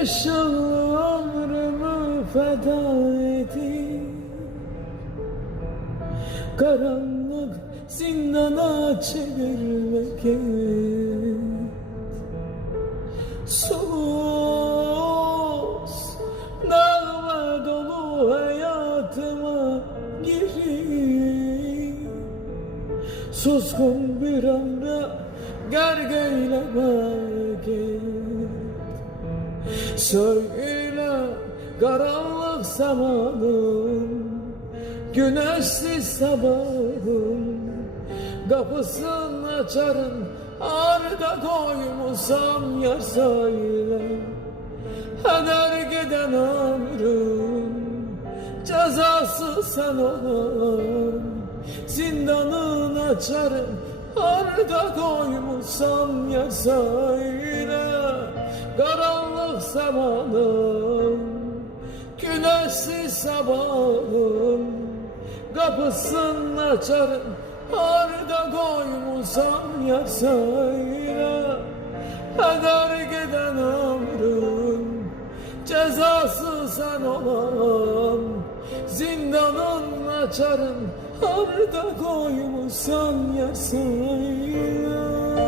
İnşallah ömrümü feda edip karanlık zindana çevirmek et. Sus, dağla dolu hayatıma girip suskun bir anda gergeylemek et. Söyle karanlık zamanım, güneşsiz sabahım, kapısını açarım, arda koymuşsam yar söyle. Heder giden ömrüm, cezası sen olan, zindanın açarım, arda koymuşsam yar söyle. Karanlık zamanım, güneşsiz sabahım, kapısını açarım, arda koymuşsam yar söyle. Heder giden ömrüm, cezası sen olan, zindanın açarım, arda koymuşsam yar söyle.